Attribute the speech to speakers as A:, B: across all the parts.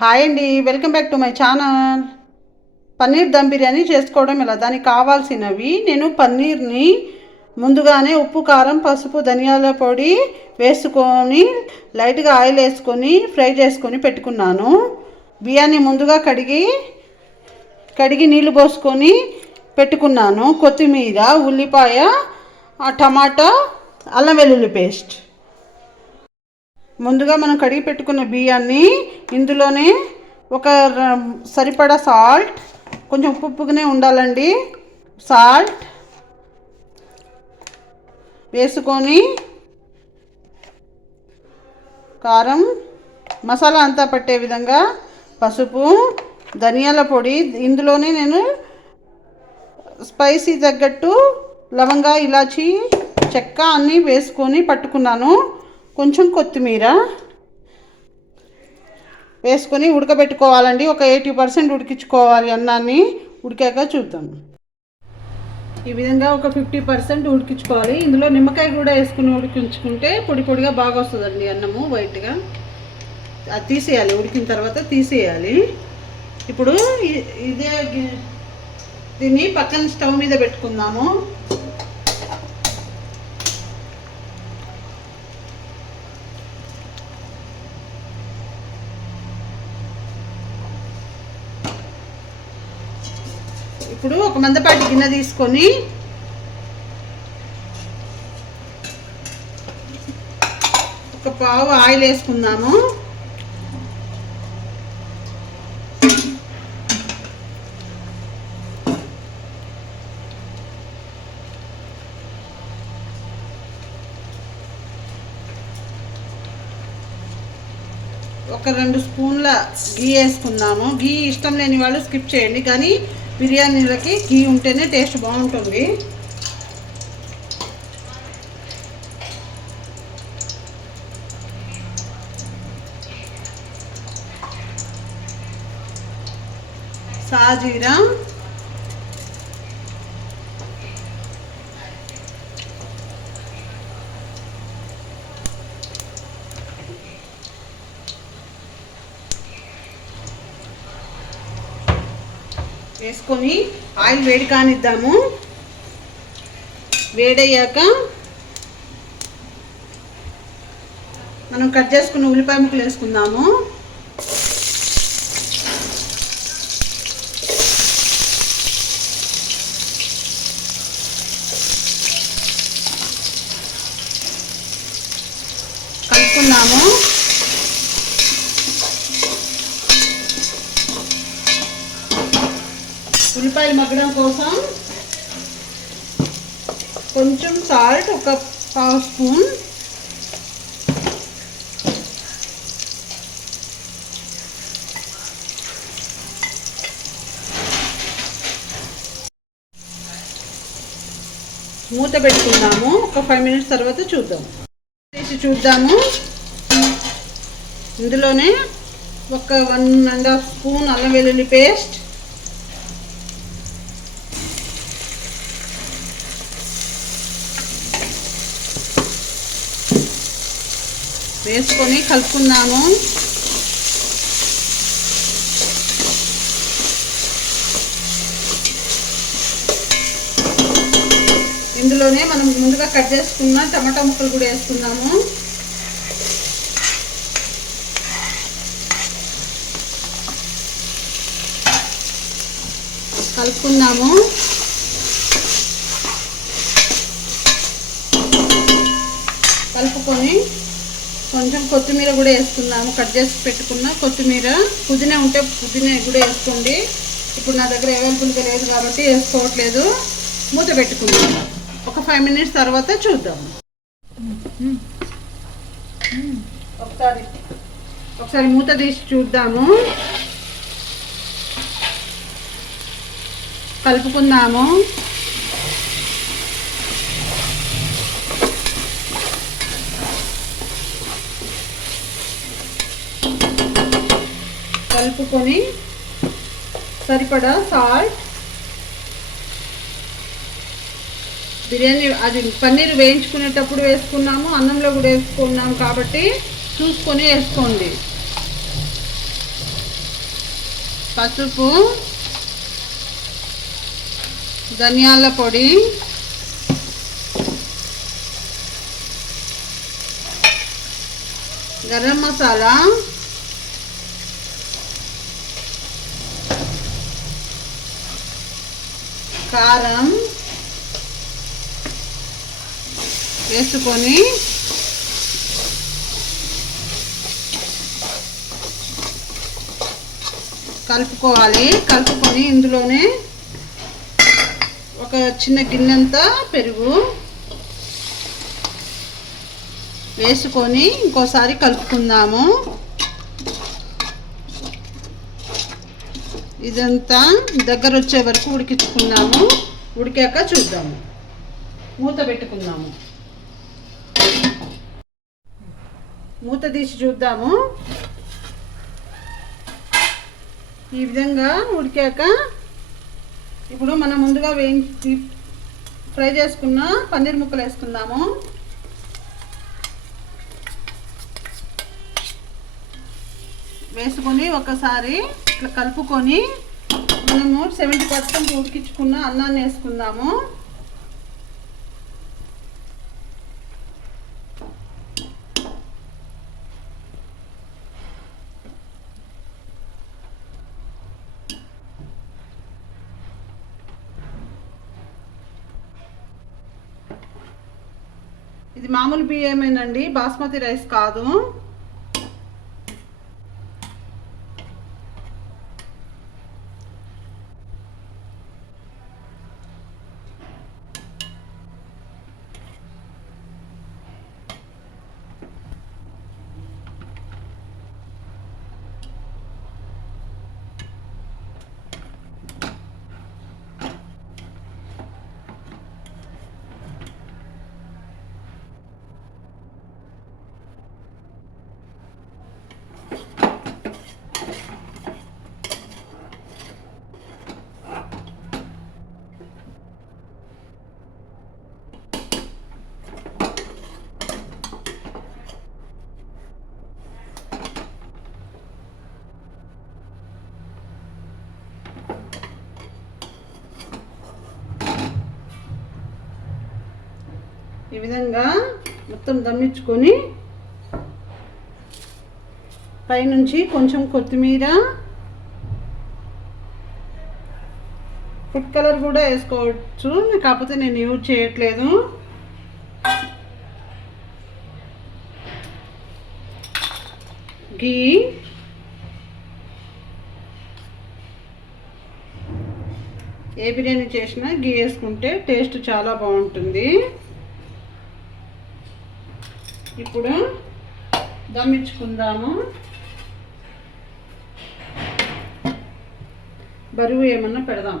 A: Hi అండి welcome back to my channel. Paneer dum biryani చేసుకోవడం ఎలా? దానికి కావాల్సినవి నేను పన్నీర్ని ముందుగానే ఉప్పు కారం పసుపు ధనియాల పొడి వేసుకొని లైట్గా ఆయిల్ వేసుకొని ఫ్రై చేసుకొని పెట్టుకున్నాను. బియ్యాన్ని ముందుగా కడిగి కడిగి నీళ్ళు పోసుకొని పెట్టుకున్నాను. కొత్తిమీర ఉల్లిపాయ టమాటా అల్లం వెల్లుల్లి పేస్ట్. ముందుగా మనం కడిగి పెట్టుకున్న బియ్యాన్ని ఇందులోనే ఒక సరిపడా సాల్ట్ కొంచెం ఉప్పు ఉప్పుగానే ఉండాలండి. సాల్ట్ వేసుకొని కారం మసాలా అంతా పట్టే విధంగా పసుపు ధనియాల పొడి ఇందులోనే నేను స్పైసీ తగ్గట్టు లవంగా ఇలాచి చెక్క అన్నీ వేసుకొని పట్టుకున్నాను. కొంచెం కొత్తిమీర వేసుకొని ఉడకబెట్టుకోవాలండి. ఒక ఎయిటీ పర్సెంట్ ఉడికించుకోవాలి అన్నాన్ని ఉడికాక చూద్దాం. ఈ విధంగా ఒక ఫిఫ్టీ పర్సెంట్ ఉడికించుకోవాలి. ఇందులో నిమ్మకాయ కూడా వేసుకుని ఉడికించుకుంటే పొడి పొడిగా బాగా వస్తుందండి అన్నము వైట్గా. అది తీసేయాలి. ఉడికిన తర్వాత తీసేయాలి. ఇప్పుడు ఇదే దీన్ని పక్కన స్టవ్ మీద పెట్టుకుందాము. ఇప్పుడు ఒక మందపాటి గిన్నె తీసుకొని ఒక పావు ఆయిల్ వేసుకుందాము. ఒక రెండు స్పూన్ల గీ వేసుకుందాము. గీ ఇష్టం లేని వాళ్ళు స్కిప్ చేయండి. కానీ బిర్యానీలకి గీ ఉంటేనే టేస్ట్ బాగుంటుంది. సాజీరా. వేసుకొని ఆయిల్ వేడి కానిద్దాము. వేడయ్యాక మనం కట్ చేసుకున్న ఉల్లిపాయ ముక్కలు వేసుకుందాము కలుపుకుందాము ఉల్లిపాయలు మగ్గడం కోసం కొంచెం సాల్ట్ ఒక పావు స్పూన్. మూత పెట్టుకుందాము. ఒక ఫైవ్ మినిట్స్ తర్వాత చూద్దాం. తీసి చూద్దాము. ఇందులోనే ఒక వన్ అండ్ హాఫ్ స్పూన్ అల్లం వెల్లుల్లి పేస్ట్ వేసుకొని కలుపుకుందాము. ఇందులోనే మనం ముందుగా కట్ చేసుకున్న టమాటా ముక్కలు కూడా వేసుకుందాము. కలుపుకుందాము. కలుపుకొని కొంచెం కొత్తిమీర కూడా వేసుకుందాము. కట్ చేసి పెట్టుకున్న కొత్తిమీర. పుదీనా ఉంటే పుదీనా కూడా వేసుకోండి. ఇప్పుడు నా దగ్గర అవైలబుల్గా లేదు కాబట్టి వేసుకోవట్లేదు. మూత పెట్టుకుందాం. ఒక ఫైవ్ మినిట్స్ తర్వాత చూద్దాం. ఒకసారి ఒకసారి మూత తీసి చూద్దాము. కలుపుకుందాము. కలుపుకొని సరిపడా సాల్ట్ బిర్యానీ అది పన్నీర్ వేయించుకునేటప్పుడు వేసుకున్నాము అన్నంలో కూడా వేసుకున్నాము కాబట్టి చూసుకొని వేసుకోండి. పసుపు ధనియాల పొడి గరం మసాలా కారం వేసుకొని కలుపుకోవాలి. కలుపుకొని ఇందులోనే ఒక చిన్న గిన్నెంతా పెరుగు వేసుకొని ఇంకోసారి కలుపుకుందాము. ఇదంతా దగ్గర వచ్చే వరకు ఉడికించుకుందాము ఉడికాక చూద్దాము. మూత పెట్టుకుందాము. మూత తీసి చూద్దాము. ఈ విధంగా ఉడికాక ఇప్పుడు మనం ముందుగా వేయించి ఫ్రై చేసుకున్న పన్నీర్ ముక్కలు వేసుకుందాము. వేసుకొని ఒకసారి ఇట్లా కలుపుకొని మనము సెవెంటీ పర్సెంట్ ఉడికించుకున్న అన్నాన్ని వేసుకుందాము. ఇది మామూలు బియ్యమేనండి బాస్మతి రైస్ కాదు. విధంగా మొత్తం దమ్మించుకొని పైనుంచి కొంచెం కొత్తిమీర ఫుడ్ కలర్ కూడా వేసుకోవచ్చు. కాకపోతే నేను యూజ్ చేయట్లేదు. గీ ఏ బిర్యానీ చేసినా గీ వేసుకుంటే టేస్ట్ చాలా బాగుంటుంది. ఇప్పుడు దమ్మించుకుందాము. బరువు ఏమన్నా పెడదాం.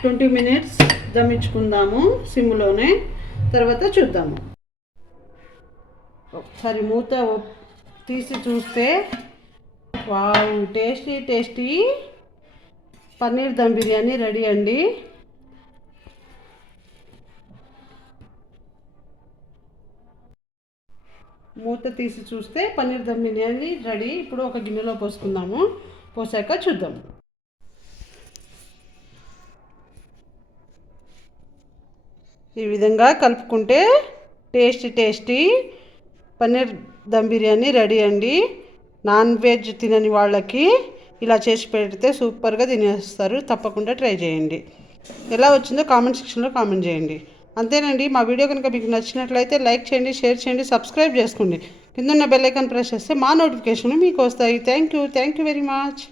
A: ట్వంటీ మినిట్స్ దమ్మించుకుందాము సిమ్లోనే. తర్వాత చూద్దాము. ఒకసారి మూత తీసి చూస్తే wow tasty tasty. Paneer dum biryani ready అండి. మూత తీసి చూస్తే పన్నీర్ దమ్ బిర్యానీ రెడీ. ఇప్పుడు ఒక గిన్నెలో పోసుకుందాము. పోసాక చూద్దాం. ఈ విధంగా కలుపుకుంటే tasty tasty paneer dum biryani ready అండి. నాన్ వెజ్ తినని వాళ్ళకి ఇలా చేసి పెడితే సూపర్గా తినేస్తారు. తప్పకుండా ట్రై చేయండి. ఎలా వచ్చిందో కామెంట్ సెక్షన్లో కామెంట్ చేయండి. అంతేనండి మా వీడియో కనుక మీకు నచ్చినట్లయితే లైక్ చేయండి షేర్ చేయండి సబ్స్క్రైబ్ చేసుకోండి. కింద ఉన్న బెల్ ఐకాన్ ప్రెస్ చేస్తే మా నోటిఫికేషన్ మీకు వస్తాయి. Thank you thank you very much.